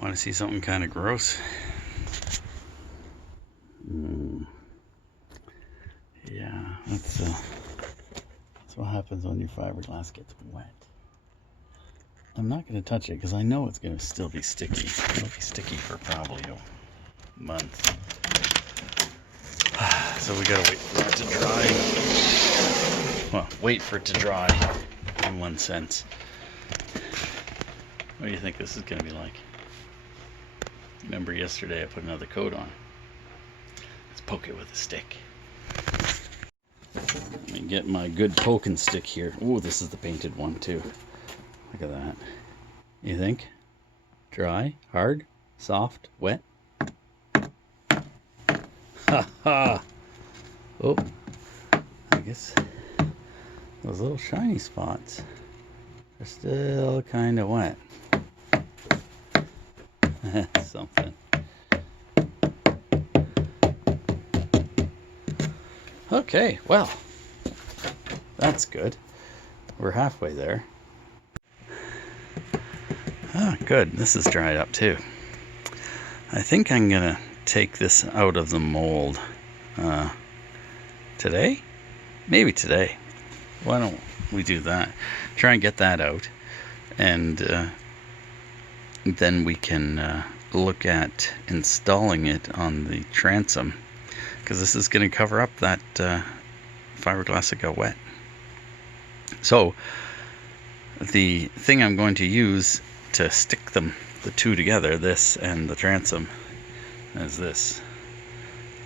Want to see something kind of gross? Yeah, that's what happens when your fiberglass gets wet. I'm not going to touch it because I know it's going to still be sticky. It'll be sticky for probably a month. So we gotta wait for it to dry. Well, wait for it to dry in one sense. What do you think this is going to be like? Remember yesterday I put another coat on. Let's poke it with a stick. Let me get my good poking stick here. Oh, this is the painted one too. Look at that. You think? Dry? Hard? Soft? Wet? Ha ha! Oh, I guess those little shiny spots are still kind of wet. Something. Okay, well, that's good. We're halfway there. Ah, good. This is dried up too. I think I'm gonna take this out of the mold today? Maybe today. Why don't we do that? Try and get that out, and then we can look at installing it on the transom, because this is going to cover up that fiberglass that got wet. So the thing I'm going to use to stick the two together, this and the transom, is this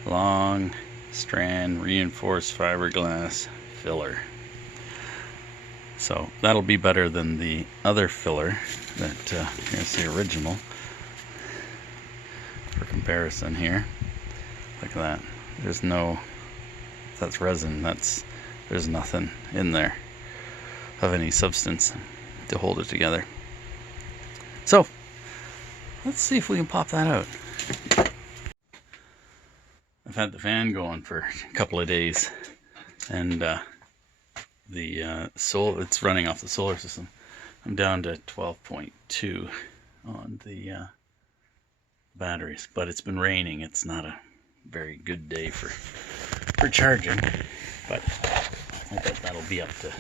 long strand reinforced fiberglass filler. So that'll be better than the other filler that here's the original for comparison here. Look at that. There's no, that's resin, there's nothing in there of any substance to hold it together. So let's see if we can pop that out. I've had the fan going for a couple of days, and it's running off the solar system. I'm down to 12.2 on the batteries, but it's been raining. It's not a very good day for charging, but I bet that'll be up to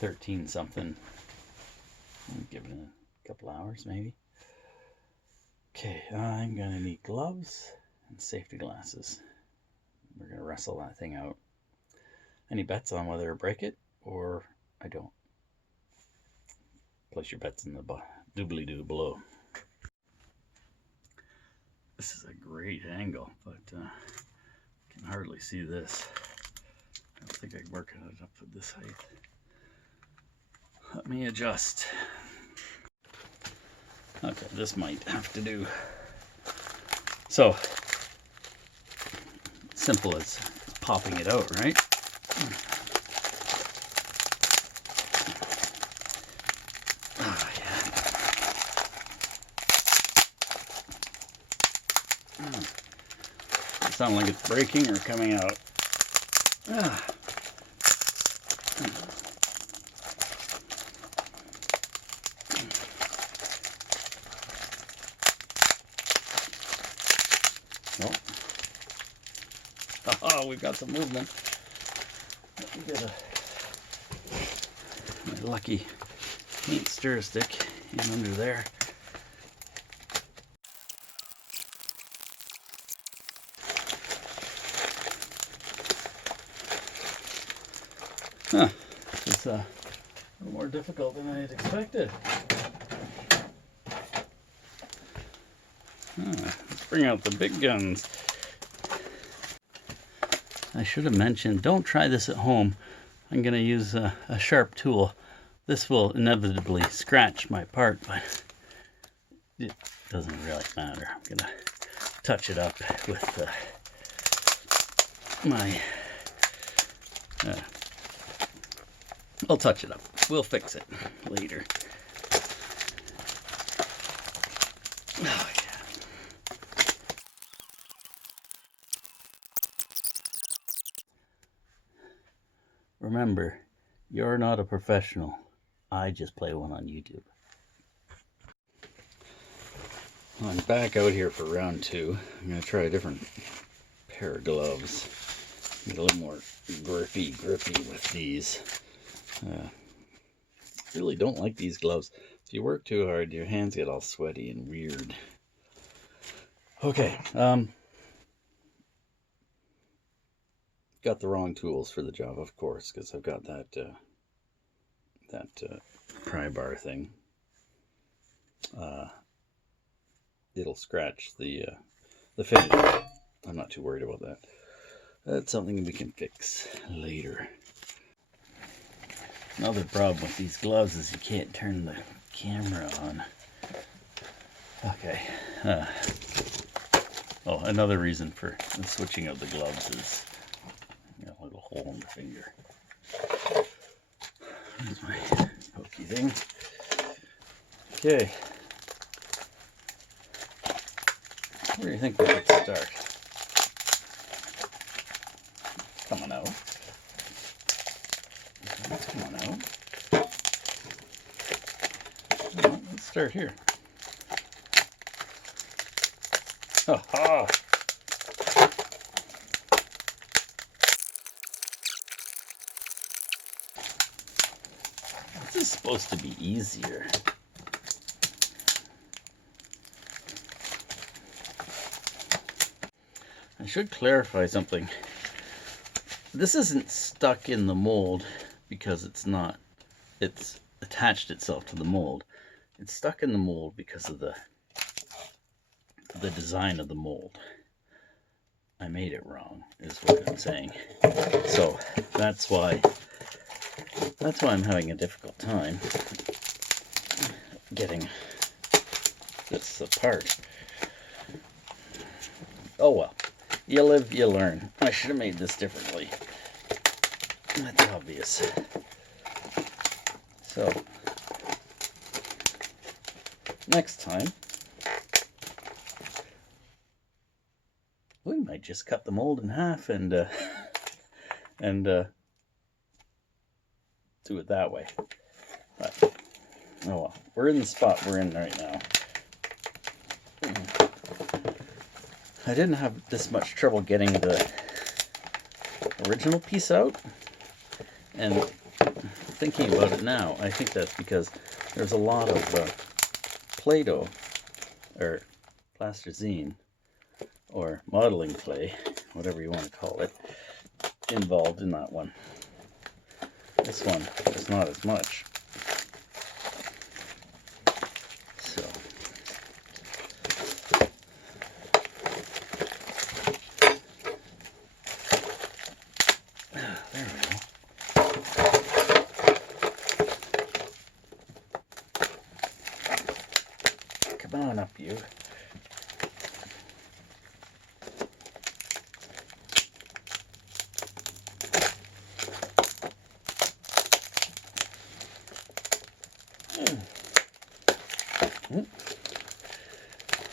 13 something. I'll give it a couple hours maybe. Okay, I'm gonna need gloves and safety glasses. We're gonna wrestle that thing out. Any bets on whether I break it or I don't? Place your bets in the doobly-doo below. This is a great angle, but I can hardly see this. I don't think I can work it up at this height. Let me adjust. Okay, this might have to do. So, simple as popping it out, right? Oh, yeah. It sounds like it's breaking or coming out. Ah. Oh, we've got some movement. Let me get my lucky paint stir stick in under there. Huh, it's a little more difficult than I had expected. Let's bring out the big guns. I should have mentioned, don't try this at home. I'm going to use a sharp tool. This will inevitably scratch my part, but it doesn't really matter. I'm going to touch it up with I'll touch it up. We'll fix it later. Oh, yeah. Remember, you're not a professional. I just play one on YouTube. I'm back out here for round 2. I'm going to try a different pair of gloves. Get a little more grippy with these. Really don't like these gloves. If you work too hard, your hands get all sweaty and weird. Okay, got the wrong tools for the job, of course, because I've got that pry bar thing. It'll scratch the finish. I'm not too worried about that. That's something we can fix later. Another problem with these gloves is you can't turn the camera on. Okay. Oh, another reason for the switching of the gloves is a little hole in the finger. Here's my pokey thing. Okay. Where do you think we should start? Come on out. Come on out. Well, let's start here. Ha! This is supposed to be easier. I should clarify something. This isn't stuck in the mold because it's attached itself to the mold. It's stuck in the mold because of the design of the mold. I made it wrong, is what I'm saying. So that's why I'm having a difficult time getting this apart. Oh well, you live, you learn. I should have made this differently. That's obvious. So next time, we might just cut the mold in half and do it that way. But oh well, we're in the spot we're in right now. I didn't have this much trouble getting the original piece out, and thinking about it now, I think that's because there's a lot of Play-Doh or plasticine or modeling clay, whatever you want to call it, involved in that one. This one is not as much. So there we go. Come on up, you.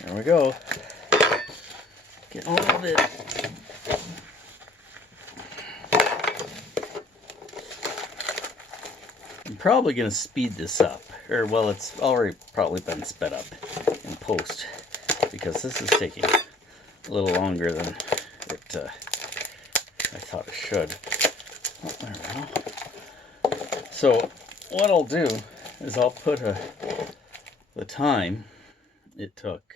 There we go. Get all of it. I'm probably going to speed this up. Or, well, it's already probably been sped up in post, because this is taking a little longer than I thought it should. Oh, there we go. So, what I'll do is I'll put the time it took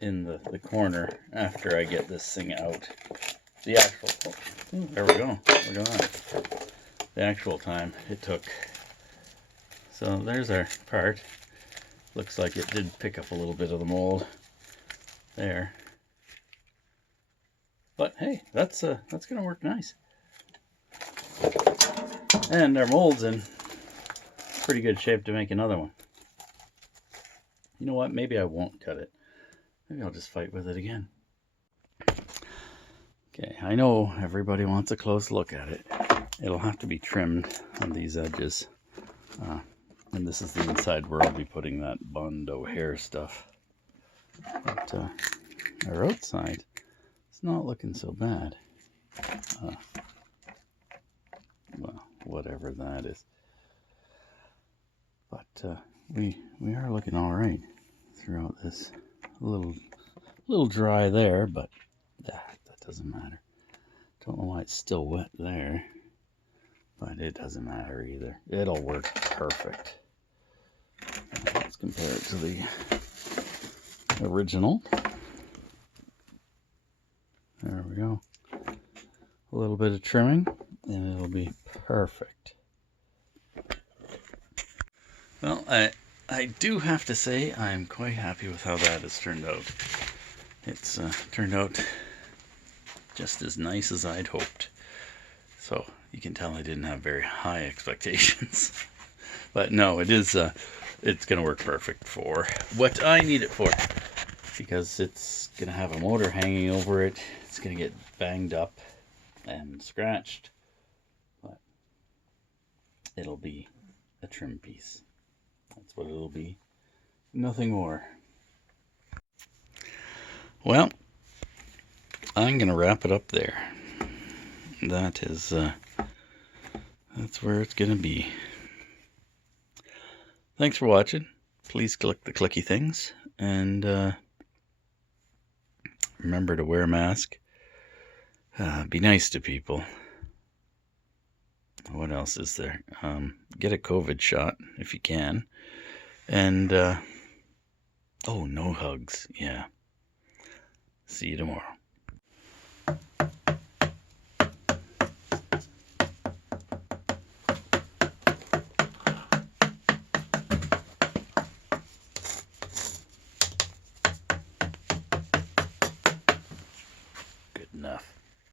in the corner after I get this thing out. The actual, there we go, look at that. The actual time it took. So there's our part. Looks like it did pick up a little bit of the mold there. But hey, that's gonna work nice. And our mold's in pretty good shape to make another one. You know what? Maybe I won't cut it. Maybe I'll just fight with it again. Okay, I know everybody wants a close look at it. It'll have to be trimmed on these edges. And this is the inside where I'll be putting that Bond O'Hare stuff. But our outside, it's not looking so bad. Well, whatever that is. But we are looking all right. throughout this. A little dry there, but that doesn't matter. Don't know why it's still wet there, but it doesn't matter either. It'll work perfect. Let's compare it to the original. There we go. A little bit of trimming and it'll be perfect. Well, I do have to say I'm quite happy with how that has turned out. It's turned out just as nice as I'd hoped. So you can tell I didn't have very high expectations. But no, it's going to work perfect for what I need it for. Because it's going to have a motor hanging over it. It's going to get banged up and scratched. But it'll be a trim piece. That's what it'll be. Nothing more. Well, I'm going to wrap it up there. That's where it's going to be. Thanks for watching. Please click the clicky things. And remember to wear a mask. Be nice to people. What else is there? Get a COVID shot if you can. And, no hugs. Yeah. See you tomorrow.